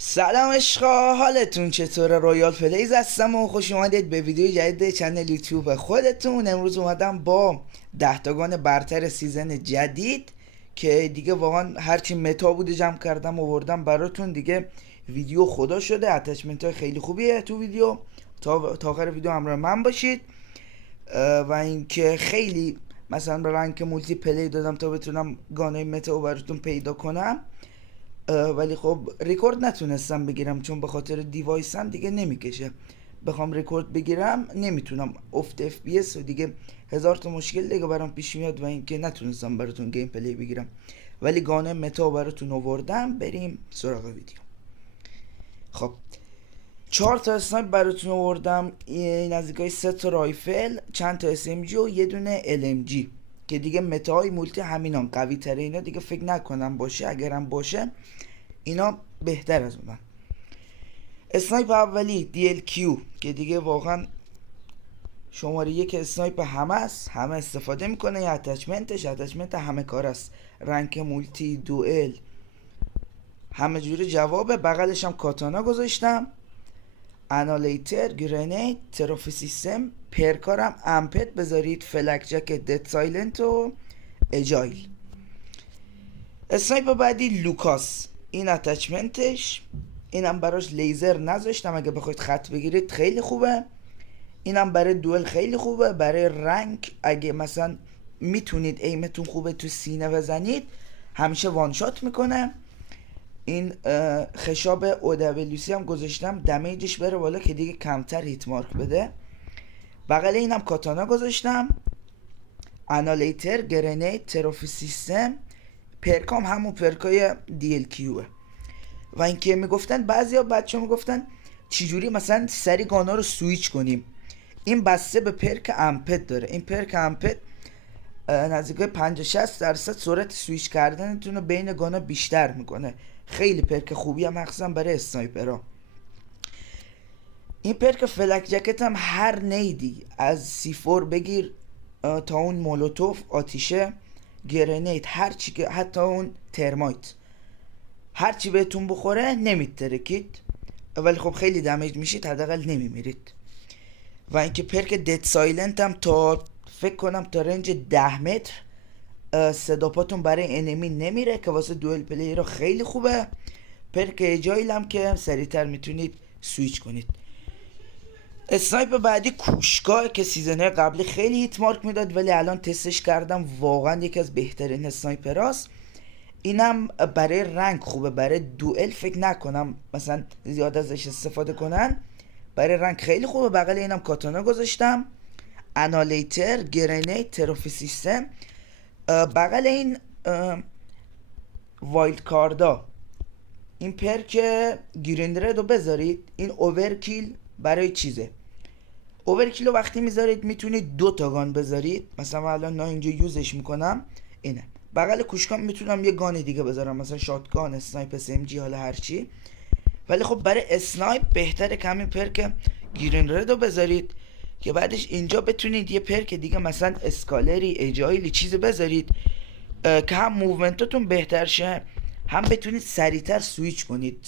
سلام عشقا، حالتون چطوره؟ رویال پلیز هستم و خوش اومدید به ویدیو جدید چنل یوتیوب خودتون. امروز اومدم با 10 تاگان برتر سیزن جدید که دیگه واقعا هرچی متا بوده جمع کردم آوردم براتون. دیگه ویدیو خدا شده، اتچمنت های خیلی خوبیه تو ویدیو. تا آخر ویدیو همراه من باشید. و اینکه خیلی مثلا به رنگ مولتی پلی دادم تا بتونم گانای متا براتون پیدا کنم، ولی خب ریکورد نتونستم بگیرم چون به خاطر دیوایسم دیگه نمیکشه. بخوام ریکورد بگیرم نمیتونم، افت اف پی اس و دیگه هزار تا مشکل دیگه برام پیش میاد و اینکه نتونستم براتون گیم پلی بگیرم. ولی گانه متا براتون آوردم. بریم سراغ ویدیو. خب 4 تا اسنایپ براتون آوردم، نزدیکای 3 تا رایفل، چند تا اس ام جی و یه دونه ال ام جی که دیگه متاهای مولتی همینان قوی تره. اینا دیگه فکر نکنم باشه، اگرم باشه اینا بهتر از اونن. اسنایپ اولی دی ال کیو که دیگه واقعا شماره یک اسنایپ همه است، همه استفاده میکنه. یه اتچمنت همه کار است، رنک مولتی، دوئل، همه جوره جوابه. بغلش هم کاتانا گذاشتم، انالیتر، گرینید، تروفی سیستم، پرکارم امپت بذارید، فلک جکت، دد سایلنت و اجایل. اسنایپ بعدی لوکاس، این اتچمنتش، اینم براش لیزر نذاشتم، اگه بخواید خط بگیرید خیلی خوبه. اینم برای دوئل خیلی خوبه، برای رنگ اگه مثلا میتونید ایمتون خوبه تو سینه بزنید همیشه وان شات میکنه. این خشاب او دبلیو سی هم گذاشتم دمیجش بره بالا که دیگه کمتر هیت مارک بده. بغل اینم کاتانا گذاشتم، انالیتر، گرینید، تروفی سیستم، پرکام همون پرکای دی ال کیوه. و اینکه میگفتن بعضیا بچه‌ها میگفتن چجوری مثلا سری گانا رو سویچ کنیم. این بسته به پرک امپت داره. این پرک امپت نزدیک 50-60% سرعت سویچ کردنتون رو بین گانا بیشتر میکنه. خیلی پرک خوبی هم مخصوصا برای اسنایپرها. این پرک فلک جکت هم هر نیدی از C4 بگیر تا اون مولوتوف، آتیشه، گرینید، هر چی که حتی اون ترمایت، هر چی بهتون بخوره نمیترکید، ولی خب خیلی دمیج میشید، حداقل نمیمیرید. و اینکه پرک دد سایلنت هم تا فکر کنم تا رنج 10 متر صداپاتون برای انمی نمیره که واسه دوئل پلیر رو خیلی خوبه. پرک اجایل هم که سریعتر میتونید سویچ کنید. اسنایپ بعدی کوشکا که سیزنه قبلی خیلی هیت مارک میداد ولی الان تستش کردم واقعا یکی از بهترین اسنایپراست. اینم برای رنگ خوبه، برای دوئل فکر نکنم مثلا زیاد ازش استفاده کنن، برای رنگ خیلی خوبه. بغل اینم کاتانا گذاشتم، انالیتر، گرینید، تروفی سیستم. بغل این وایلد کاردا این پرک گریندرد رو بذارید. این اوورکیل برای چیزه، اوورکیل رو وقتی میذارید میتونید 2 تا گان بذارید. مثلا الان نه اینجا یوزش میکنم اینه. بغل کوشکام میتونم یه گان دیگه بذارم، مثلا شاتگان، اسنایپ، اس ام جی، حالا هرچی. ولی خب برای اسنایپ بهتره که همین پرک گیرن رد رو بذارید که بعدش اینجا بتونید یه پرک دیگه مثلا اسکالری، اجایلی چیز بذارید که هم موومنتاتون بهتر شه، هم بتونید سریعتر سویچ کنید.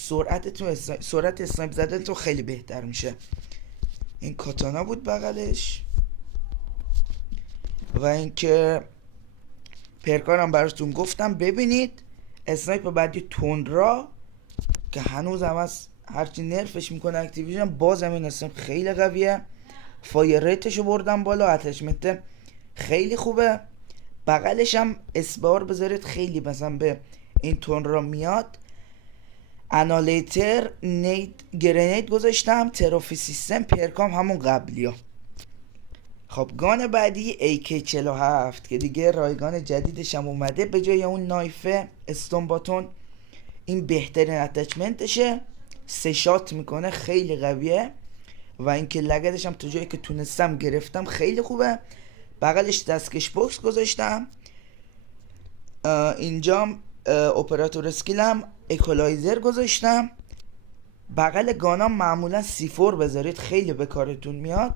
سرعت اسنایپ زدنتون خیلی بهتر میشه. این کاتانا بود بغلش. و اینکه پرکارم براتون گفتم. ببینید اسنایپ بعدی توندرا که هنوز هم از هرچی نرفش میکنه اکتیویژن باز هم این اسنایپ خیلی قویه. فایر ریتشو بردم بالا، اتچمنت خیلی خوبه. بغلش هم اسبار بذارید خیلی مثلا به این توندرا میاد. انالیتر، گرینید گذاشتم، تروفی سیستم، پرکام همون قبلی ها. خب گان بعدی AK47 که دیگه رایگان جدیدش هم اومده به جای اون نایفه استون باتون. این بهترین اتچمنتشه، 3 شات میکنه، خیلی قویه. و اینکه لگدش هم تو جایی که تونستم گرفتم خیلی خوبه. بغلش دستکش باکس گذاشتم. اینجام اپراتور اسکیلم اکولایزر گذاشتم. بغل گانام معمولا C4 بذارید خیلی به کارتون میاد.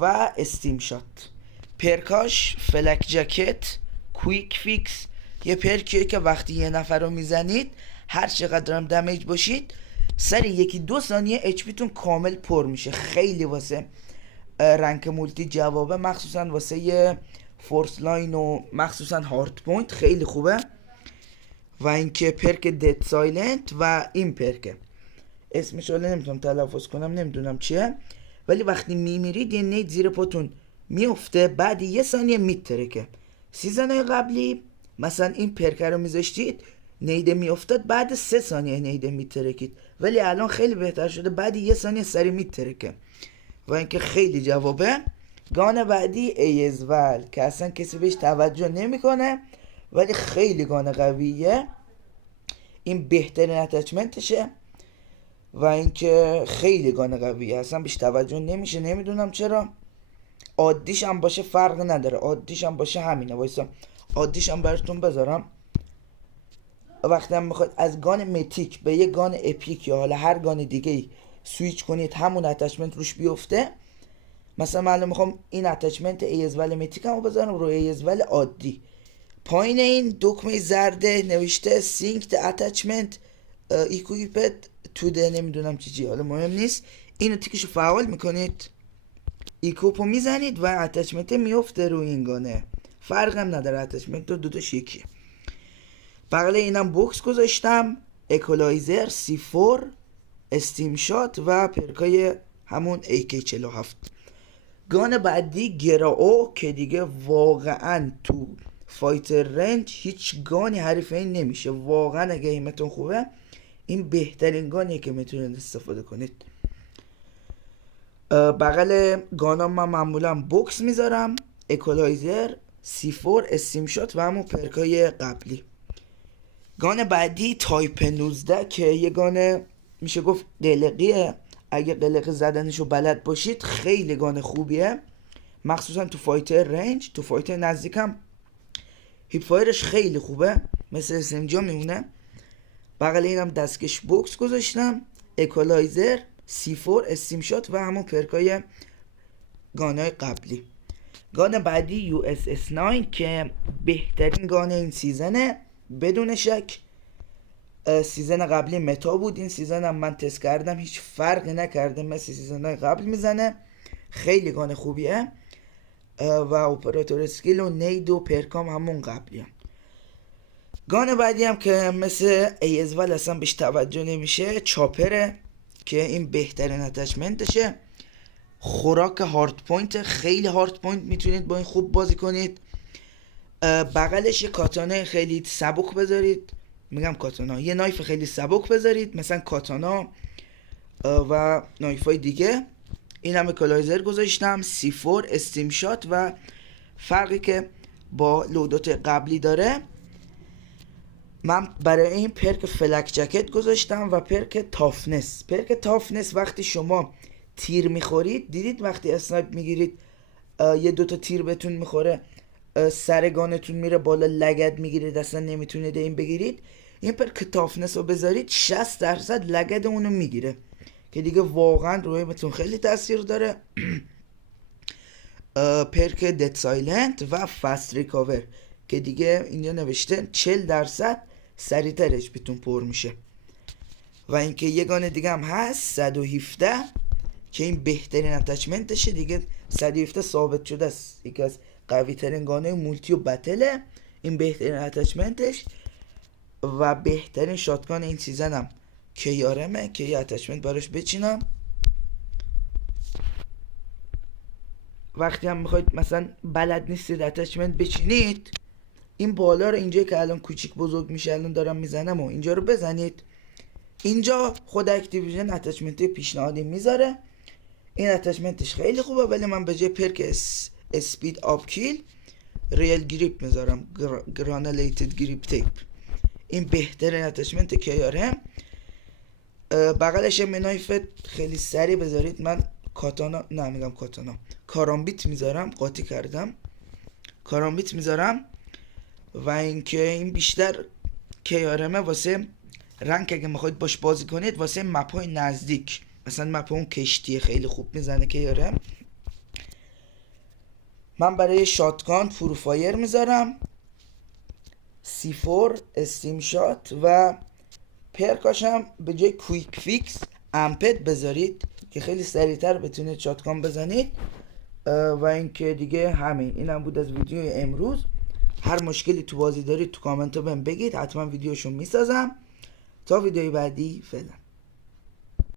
و استیم شات. پرکاش فلک جکت، کویک فیکس، یه پرکیه که وقتی یه نفر رو میزنید هر چقدر هم دمیج باشید سر 1-2 ثانیه اچ پیتون کامل پر میشه. خیلی واسه رنک مولتی جوابه، مخصوصا واسه فورس لاین و مخصوصا هارد پوینت خیلی خوبه. و اینکه پرک دد سایلنت و این پرکه اسمش رو نمیتونم تلفظ کنم، نمیدونم چیه، ولی وقتی میمیرید یه نید زیر پاتون میفته، بعد 1 ثانیه میترکه. سیزنهای قبلی مثلا این پرکه رو میذاشتید نیده میافتاد بعد 3 ثانیه نیده میترکید، ولی الان خیلی بهتر شده، بعد 1 ثانیه سری میترکه و اینکه خیلی جوابه. گان بعدی ایزول که اصلا کسی بهش توجه نمیکنه ولی خیلی گان قویه. این بهترین اتچمنتشه و اینکه خیلی گان قویه، اصلا بهش توجه نمیشه، نمیدونم چرا. عادیش هم باشه فرق نداره، عادیش هم باشه همینه. وایسا عادیش هم براتون بذارم. وقتی هم میخواید از گان متیک به یه گان اپیک یا حالا هر گان دیگه ای سویچ کنید همون اتچمنت روش بیفته، مثلا من میخوام این اتچمنت ایزول متیک هم بذارم رو ایزول عادی، پایین این دکمه زرده نوشته سینکت اتچمنت ایکویپد تو ده نمیدونم چی، حالا مهم نیست، اینو تیکشو فعال میکنید، ایکوپو میزنید و اتچمنت میفته رو این گانه. فرق هم نداره، اتچمنت دو تاش یکیه. بغل اینم بوکس گذاشتم، اکولایزر، C4، استیم شات و پرکای همون AK47. گان بعدی گراو که دیگه واقعا تو فایتر رنج هیچ گانی حریف این نمیشه، واقعا اگه ایمتون خوبه این بهترین گانیه که میتونید استفاده کنید. بغل گانام من معمولا بوکس میذارم، اکولایزر، C4، استیم شات و همون پرکای قبلی. گان بعدی تایپ 19 که یه گان میشه گفت قلقیه، اگه قلق زدنشو بلد باشید خیلی گان خوبیه، مخصوصا تو فایتر رنج. تو فایتر نزدیکم هیپ فایرش خیلی خوبه، مثل اسمجا میمونه. بغل اینم دستکش بوکس گذاشتم، اکولایزر، C4، استیم شات و همون پرکای گانای قبلی. گان بعدی USS9 که بهترین گان این سیزنه بدون شک. سیزن قبلی متا بود، این سیزن هم من تست کردم هیچ فرق نکرده، مثل سیزن قبل میزنه، خیلی گان خوبیه. و اپراتور اسکیل و نید و پرکام همون قبلی هم. گان بعدی هم که مثل ایزول اصلا بهش توجه نمیشه، چاپره که این بهترین اتچمنتشه، خوراک هارد پوینت، خیلی هارد پوینت میتونید با این خوب بازی کنید. بغلش یه کاتانه خیلی سبک بذارید، میگم کاتانا، یه نایف خیلی سبک بذارید مثلا کاتانا و نایف های دیگه. این هم اکولایزر گذاشتم، C4، استیم شات و فرقی که با لودات قبلی داره، من برای این پرک فلک جکت گذاشتم و پرک تافنس. پرک تافنس وقتی شما تیر میخورید، دیدید وقتی اسنایپ میگیرید یه دوتا تیر بهتون میخوره، سرگانتون میره بالا، لگد میگیرید، اصلا نمیتونید این بگیرید، این پرک تافنس رو بذارید 60% لگد اونو میگیره که دیگه واقعا روی بهتون خیلی تاثیر داره. پرک دد سایلنت و فست ریکاور که دیگه اینجا نوشته 40% سریعتر بهتون پر میشه. و اینکه یه گان دیگه هم هست 117 که این بهترین اتچمنتشه دیگه، 117 ثابت شده است یکی از قوی ترین گانه مولتی و بتله، این بهترین اتچمنتش و بهترین شاتگان این سیزنم که یارمه که یه اتچمنت براش بچینم. وقتی هم میخواید مثلا بلد نیستید اتچمنت بچینید، این بالا رو اینجا که الان کوچیک بزرگ میشه الان دارم میزنم و اینجا رو بزنید، اینجا خود اکتیویژن اتچمنت پیشنهادی میذاره، این اتچمنتش خیلی خوبه، ولی من به جای پرک اسپید آپ کیل ریل گریپ میذارم، گرانولیتد گریپ تیپ، این بهترین اتچمنت که یارم. بغلش نایف خیلی سری بذارید، من کاتانا نمیگم کاتانا، کارامبیت میذارم، قاطی کردم، کارامبیت میذارم. و اینکه این بیشتر کیارمه واسه رنگ اگه میخواید باش بازی کنید، واسه مپای نزدیک، مثلا مپ اون کشتیه خیلی خوب میزنه کیارم. من برای شاتگان پروفایر میذارم، C4، استیم شات و پرکاشم به جای کویک فیکس امپد بذارید که خیلی سریعتر بتونید شاتگان بزنید. و اینکه دیگه همین، اینم بود از ویدیو امروز. هر مشکلی تو بازی دارید تو کامنت ها بهم بگید، حتما ویدیوشو میسازم. تا ویدیوی بعدی، فعلا.